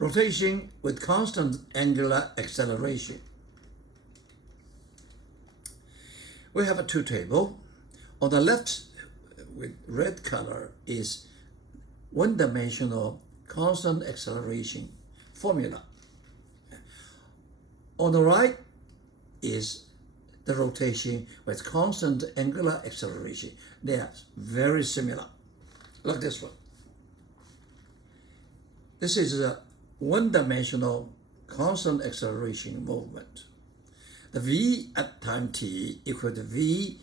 Rotation with constant angular acceleration. We have a two table. On the left with red color is one-dimensional constant acceleration formula. On the right is the rotation with constant angular acceleration. They are very similar. Look at this one. This is a one-dimensional constant acceleration movement. The v at time t equal to v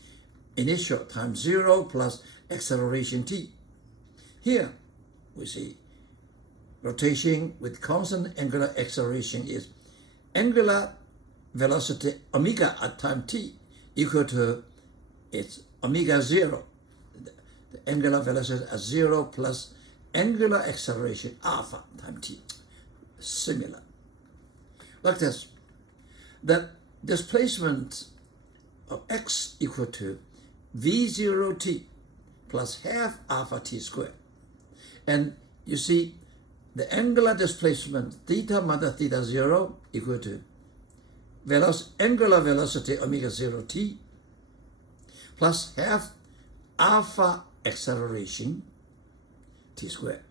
initial times 0 plus acceleration t. Here we see rotation with constant angular acceleration is angular velocity omega at time t equal to its omega 0. The angular velocity at 0 plus angular acceleration alpha time t. Similar. Like this. The displacement of x equal to v0t plus half alpha t squared. And you see the angular displacement theta minus theta 0 equal to angular velocity omega 0 t plus half alpha acceleration t squared.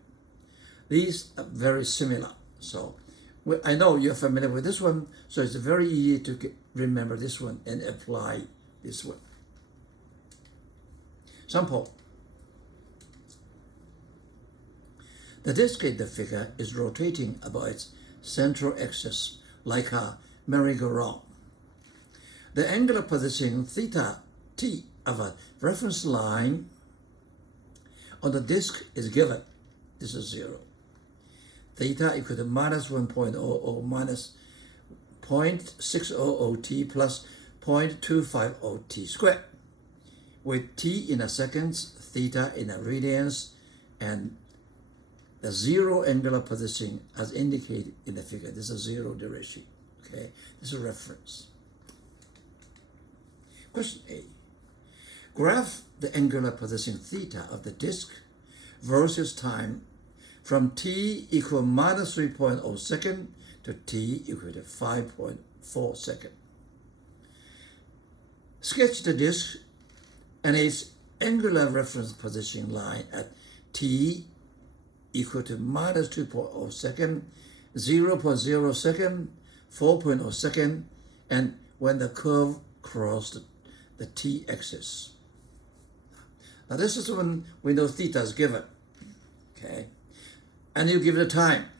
These are very similar. So I know you're familiar with this one, so it's very easy to remember this one and apply this one. Sample. The disk in the figure is rotating about its central axis like a merry-go-round. The angular position theta t of a reference line on the disk is given. This is 0. Theta equal to minus 1.00 minus 0.600 t plus 0.250 t squared, with t in a seconds, theta in a radians, and the 0 angular position as indicated in the figure. This is 0 direction. Okay, this is a reference. Question A. Graph the angular position theta of the disk versus time from t equal minus 3.0 second to t equal to 5.4 second. Sketch the disk and its angular reference position line at t equal to minus 2.0 second, 0.0 second, 4.0 second, and when the curve crossed the t-axis. Now this is when we know theta is given, okay? And you give the time.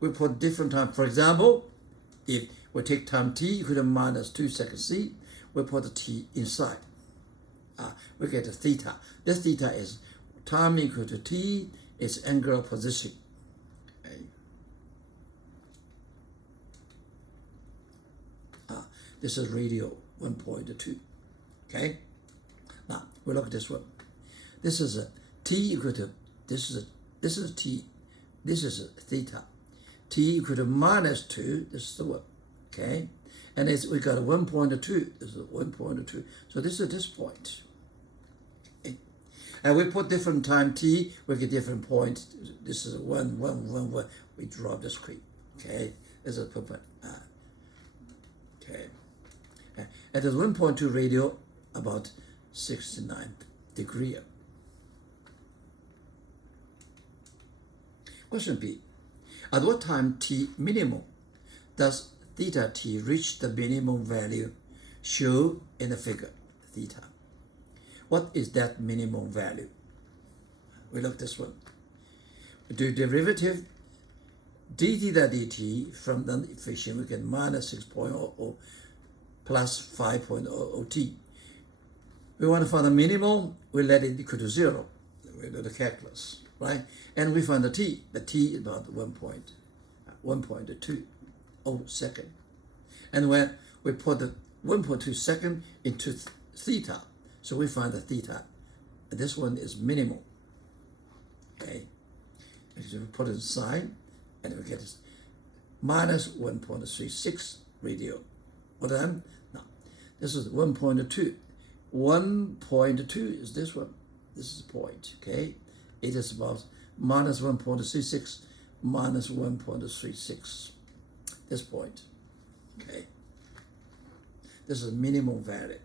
We put different time. For example, if we take time t equal to minus 2 seconds c, we put the t inside. We get the theta. This theta is time equal to t, its angular position. Okay. This is radial 1.2. Okay. Now we look at this one. This is a t equal to this is t. This is a theta. T equal to minus 2. This is the one. Okay. And we got a 1.2. This is 1.2. So this is this point. Okay. And we put different time t, we get different points. This is 1, 1, 1, 1. We draw the screen. Okay. This is a perfect. Okay. It is 1.2 radial, about 69 degrees. Question B. At what time t minimum does theta t reach the minimum value shown in the figure, theta? What is that minimum value? We look at this one. We do derivative d theta dt from the equation, we get minus 6.00 plus 5.00 t. We want to find the minimum, we let it equal to 0. We do the calculus, right? And we find the t. The t is about 1.20 second. And when we put the 1.2 second into theta, so we find the theta. This one is minimum. Okay. So we put it inside, and we get this minus 1.36 radial. What then? Now, this is 1.2. 1.2 is this one. This is the point. Okay. It is about minus 1.36 minus 1.36. This point, okay? This is minimum value.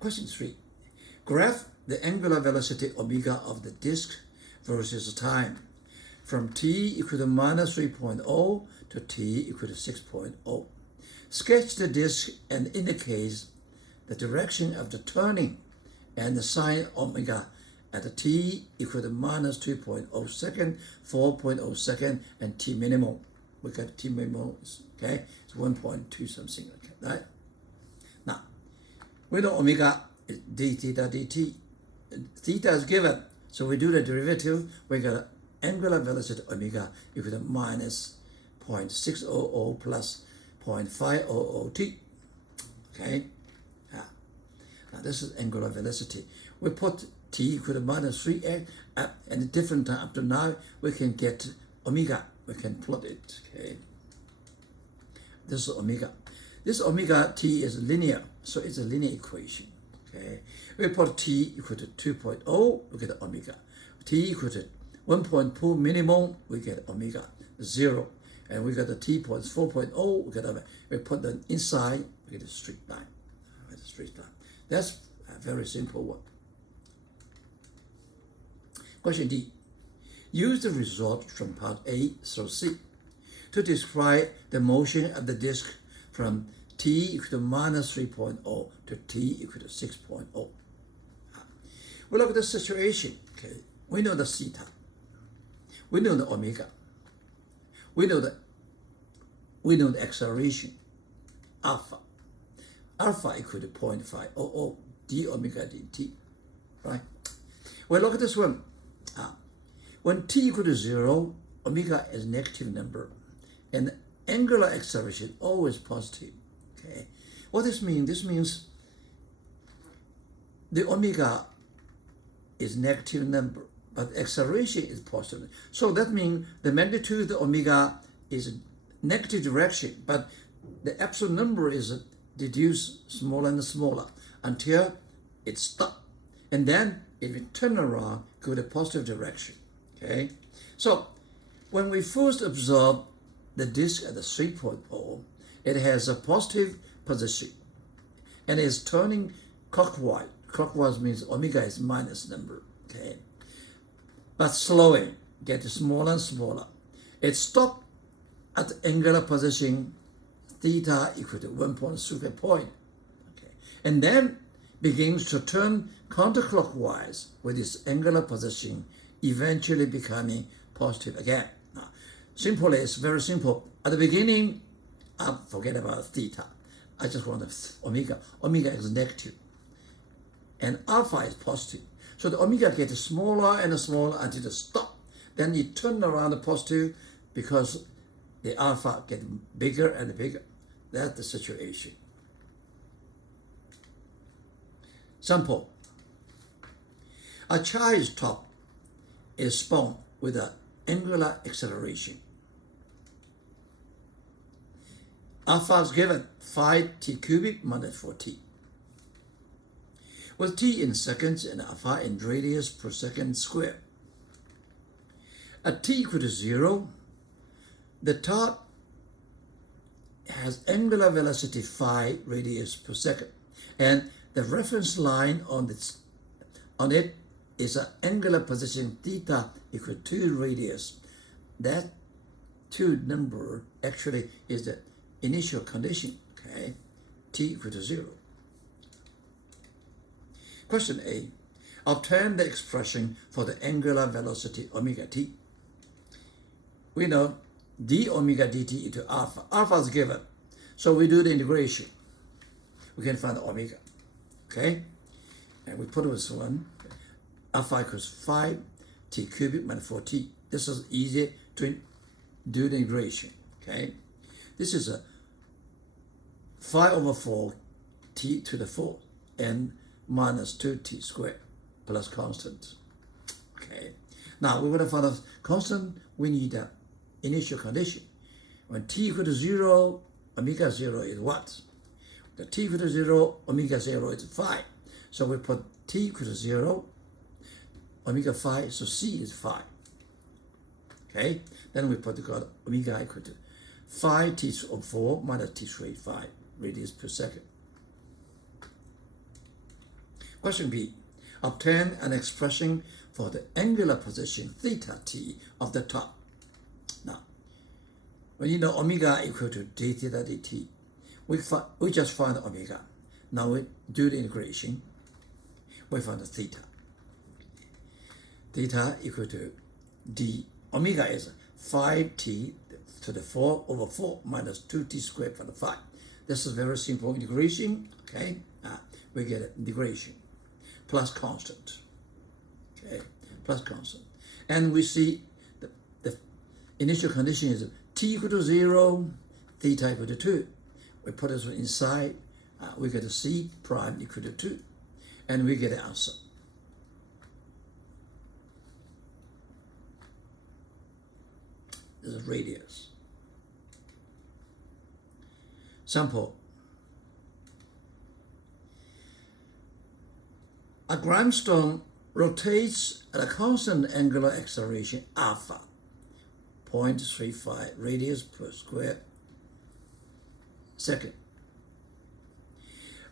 Question 3. Graph the angular velocity omega of the disk versus time from t equal to minus 3.0 to t equal to 6.0. Sketch the disk and indicate the direction of the turning and the sine omega at t equal to minus 2.0 second, 4.0 second, and t minimum. We got t minimum, okay? It's 1.2 something, okay, right? Now, we know omega is d theta dt. Theta is given, so we do the derivative. We got angular velocity omega equal to minus 0.600 plus 0.500 t. Okay? Yeah. Now this is angular velocity. We put t equal to minus 3x and at different time up to now we can get omega. We can plot it. Okay. This is omega. This omega t is linear, so it's a linear equation. Okay. We put t equal to 2.0, we get omega. T equal to 1.2 minimum, we get omega 0. And we got the t points 4.0, we get omega. We put them inside, we get a straight line. A straight line. That's a very simple one. Question D. Use the result from part A through C to describe the motion of the disk from t equal to minus 3.0 to t equal to 6.0. We look at the situation. Okay, we know the theta. We know the omega. We know the acceleration, alpha. Alpha equal to 0.500 d omega dt, right? Well, look at this one. When t equal to 0, omega is negative number, and angular acceleration always positive. Okay, what this means? This means the omega is negative number, but acceleration is positive. So that means the magnitude of the omega is negative direction, but the absolute number is reduced smaller and smaller until it stops. And then if it turn around, go the positive direction. Okay? So when we first observe the disk at the 3.0, it has a positive position and is turning clockwise. Clockwise means omega is minus number. Okay? But slowly, get smaller and smaller. It stopped at angular position theta equal to 1.3 point. Okay. And then begins to turn counterclockwise with its angular position, eventually becoming positive again. Now, simply, it's very simple. At the beginning, I forget about theta. I just want omega. Omega is negative, and alpha is positive. So the omega gets smaller and smaller until it stops. Then it turns around the positive because the alpha gets bigger and bigger. That's the situation. Sample. A child's top is spun with an angular acceleration. Alpha is given 5t cubic minus 4t. With t in seconds and alpha in radius per second squared. At t equal to 0, the top has angular velocity 5 radius per second, and the reference line on it is an angular position theta equal to 2 radius. That 2 number actually is the initial condition, okay? T equal to 0. Question A. Obtain the expression for the angular velocity omega t. We know d omega dt into alpha. Alpha is given. So we do the integration. We can find the omega. Okay? And we put this one. Alpha equals 5 t cubic minus 4t. This is easy to do the integration. Okay? This is a 5 over 4 t to the 4 and minus 2t squared plus constant. Okay. Now we want to find a constant. We need an initial condition. When t equal to 0, omega 0 is what? The t equal to 0, omega 0 is 5. So we put t equal to 0. omega phi, so C is phi. Okay, then we put the omega equal to phi t4 minus t3 phi radians per second. Question B. Obtain an expression for the angular position theta t of the top. Now, when you know omega equal to d theta dt, we just find omega. Now we do the integration. We find the theta. Theta equal to d. Omega is 5t to the 4 over 4 minus 2t squared for the phi. This is very simple integration. Okay, we get integration plus constant. Okay, plus constant. And we see the initial condition is t equal to 0, theta equal to 2. We put this inside, we get a c prime equal to 2, and we get the answer. This is radius. Sample. A grindstone rotates at a constant angular acceleration alpha, 0.35 radius per square second.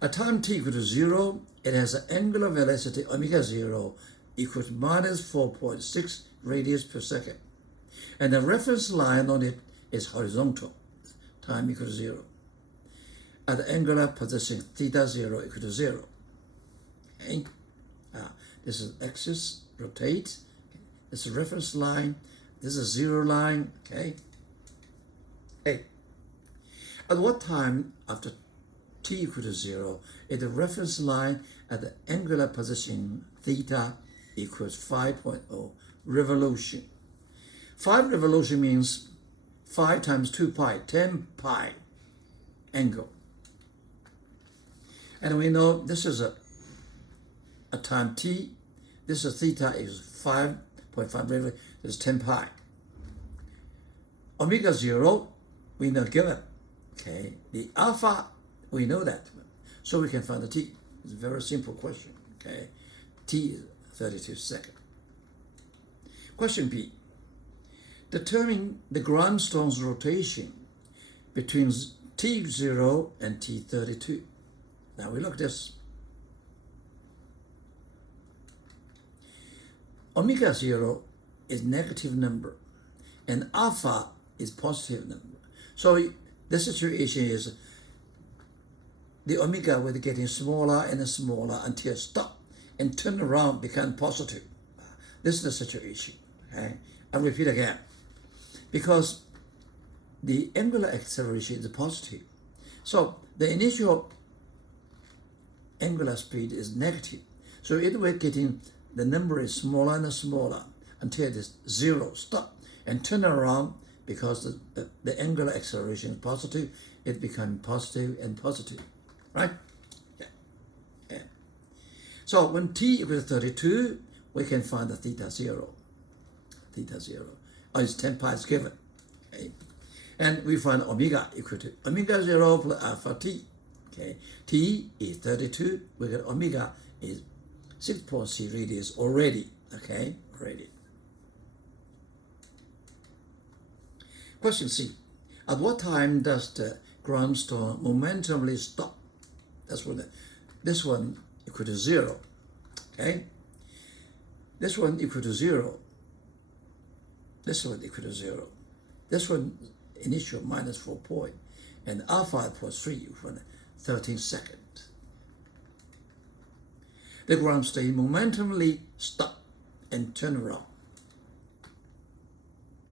At time t equal to 0, it has an angular velocity omega 0 equals minus 4.6 radius per second. And the reference line on it is horizontal, time equal to 0. At the angular position theta 0 equal to 0. Okay? This is axis, rotate. This is reference line. This is 0 line. Okay? Hey. At what time after t equal to 0 is the reference line at the angular position theta equals 5.0 revolution. 5 revolution means 5 times 2 pi, 10 pi angle. And we know this is a time t. This is theta is 5.5 revolution. This is 10 pi. Omega 0, we know given. Okay, the alpha, we know that. So we can find the t. It's a very simple question. Okay, t is 32 seconds. Question B. Determine the grindstone's rotation between t0 and t32. Now we look at this. Omega 0 is negative number and alpha is positive number. So the situation is the omega will getting smaller and smaller until it stop and turn around become positive. This is the situation. Okay? I'll repeat again. Because the angular acceleration is positive. So the initial angular speed is negative. So it will getting the number is smaller and smaller until it is 0, stop, and turn around because the angular acceleration is positive, it becomes positive and positive, right? Yeah. Yeah. So when t equals 32, we can find the theta 0. Theta 0. Or it's 10 pi is given. Okay. And we find omega equal to omega 0 plus alpha t. Okay. T is 32. We get omega is 6.3 radius already. Okay, already. Question C. At what time does the grindstone momentarily stop? That's what this one equal to 0. Okay. This one equal to 0. This one equal to 0. This one initial minus 4 point. And alpha plus 3 for 13 seconds. The grindstone momentarily stop and turn around.